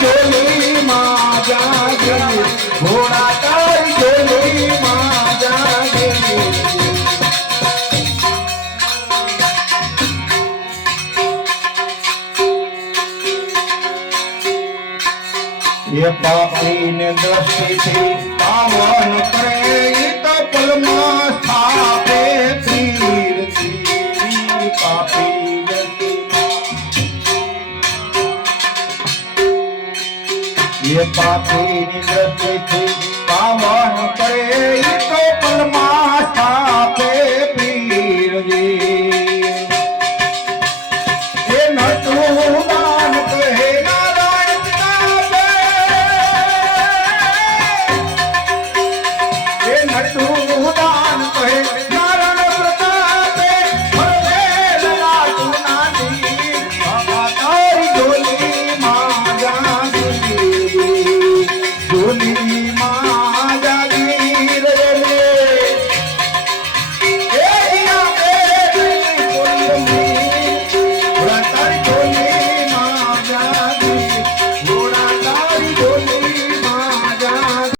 જોલી માં જાગે ઘોડા તારી જોલી માં જાગે ये पापी ने दृष्टि थी पावन करे तो पलमा स्थापे तीर थी पापी ये पापी ने दृष्टि थी पावन करे तो पलमा